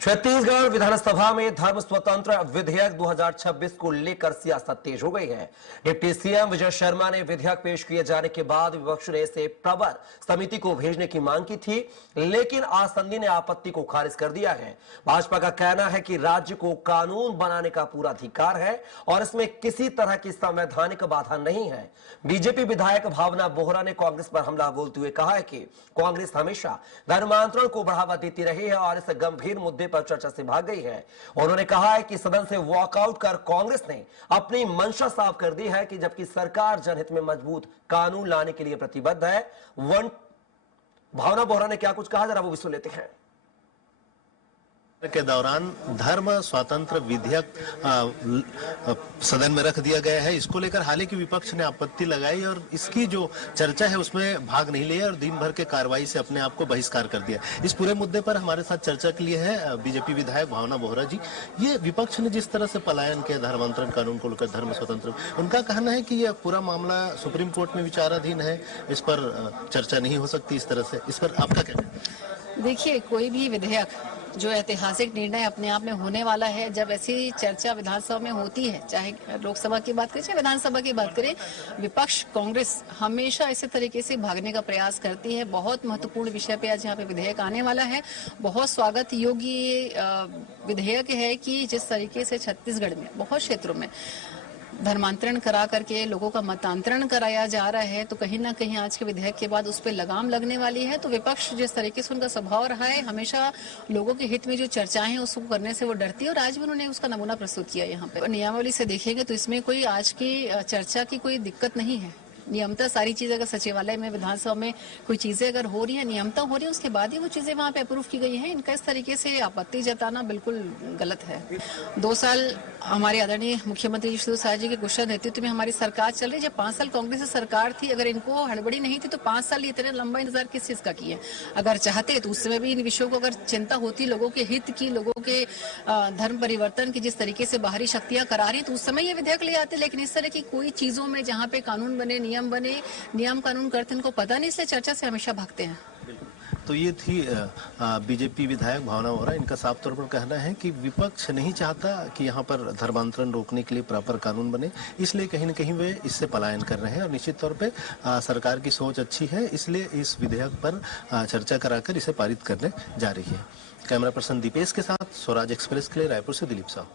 छत्तीसगढ़ विधानसभा में धर्म स्वतंत्र विधेयक 2026 को लेकर सियासत तेज हो गई है। डिप्टी सीएम विजय शर्मा ने विधेयक पेश किए जाने के बाद विपक्ष ने इसे प्रवर समिति को भेजने की मांग की थी, लेकिन आसंदी ने आपत्ति को खारिज कर दिया है। भाजपा का कहना है कि राज्य को कानून बनाने का पूरा अधिकार है और इसमें किसी तरह की संवैधानिक बाधा नहीं है। बीजेपी विधायक भावना बोहरा ने कांग्रेस पर हमला बोलते हुए कहा है कि कांग्रेस हमेशा धर्मांतरण को बढ़ावा देती रही है और इस गंभीर मुद्दे पर चर्चा से भाग गई है। उन्होंने कहा है कि सदन से वॉकआउट कर कांग्रेस ने अपनी मंशा साफ कर दी है कि जबकि सरकार जनहित में मजबूत कानून लाने के लिए प्रतिबद्ध है। भावना बोहरा ने क्या कुछ कहा, जरा वो भी सुन लेते हैं। के दौरान धर्म स्वतंत्र विधेयक सदन में रख दिया गया है। इसको लेकर हालांकि विपक्ष ने आपत्ति लगाई और इसकी जो चर्चा है उसमें भाग नहीं लिया और दिन भर के कार्रवाई से अपने आप को बहिष्कार कर दिया। इस पूरे मुद्दे पर हमारे साथ चर्चा के लिए है बीजेपी विधायक भावना बोहरा जी। ये विपक्ष ने जिस तरह से पलायन किया धर्मांतरण कानून को लेकर धर्म स्वतंत्र, उनका कहना है कि यह पूरा मामला सुप्रीम कोर्ट में विचाराधीन है, इस पर चर्चा नहीं हो सकती इस तरह से। इस पर आपका कहना है? देखिए, कोई भी विधेयक जो ऐतिहासिक निर्णय अपने आप में होने वाला है, जब ऐसी चर्चा विधानसभा में होती है, चाहे लोकसभा की बात करें चाहे विधानसभा की बात करें, विपक्ष कांग्रेस हमेशा इसी तरीके से भागने का प्रयास करती है। बहुत महत्वपूर्ण विषय पे आज यहाँ पे विधेयक आने वाला है। बहुत स्वागत योग्य विधेयक है कि जिस तरीके से छत्तीसगढ़ में बहुत क्षेत्रों में धर्मांतरण करा करके लोगों का मतांतरण कराया जा रहा है, तो कहीं ना कहीं आज के विधेयक के बाद उस पर लगाम लगने वाली है। तो विपक्ष जिस तरीके से उनका स्वभाव रहा है, हमेशा लोगों के हित में जो चर्चाएं हैं उसको करने से वो डरती है और आज भी उन्होंने उसका नमूना प्रस्तुत किया। यहाँ पे नियमावली से देखेंगे तो इसमें कोई आज की चर्चा की कोई दिक्कत नहीं है। नियमता सारी चीजें अगर सचिवालय में विधानसभा में कोई चीजें अगर हो रही है, नियमता हो रही है, उसके बाद ही वो चीजें वहां पे अप्रूव की गई हैं। इनका इस तरीके से आपत्ति जताना बिल्कुल गलत है। 2 साल हमारे आदरणीय मुख्यमंत्री शिवराज सिंह जी के कुशल नेतृत्व में हमारी सरकार चल रही है। जब 5 साल कांग्रेस की सरकार थी, अगर इनको हड़बड़ी नहीं थी तो 5 साल इतने लंबा इंतजार किस चीज का किए? अगर चाहते तो उस समय भी इन विषयों को अगर चिंता होती, लोगों के हित की, लोगों के धर्म परिवर्तन की, जिस तरीके से बाहरी शक्तियां करा रही, तो उस समय ये विधेयक ले आते। लेकिन इस तरह की कोई चीजों में जहाँ पे कानून बने, नियम बने, नियम कानून करते इनको पता नहीं, इसलिए चर्चा से हमेशा भागते हैं। तो ये थी बीजेपी विधायक भावना बोहरा। इनका साफ तौर पर कहना है कि विपक्ष नहीं चाहता कि यहाँ पर धर्मांतरण रोकने के लिए प्रॉपर कानून बने, इसलिए कहीं न कहीं वे इससे पलायन कर रहे हैं और निश्चित तौर पे सरकार की सोच अच्छी है, इसलिए इस विधेयक पर चर्चा कराकर इसे पारित करने जा रही है। कैमरा पर्सन दीपेश के साथ स्वराज एक्सप्रेस के लिए रायपुर से दिलीप साहू।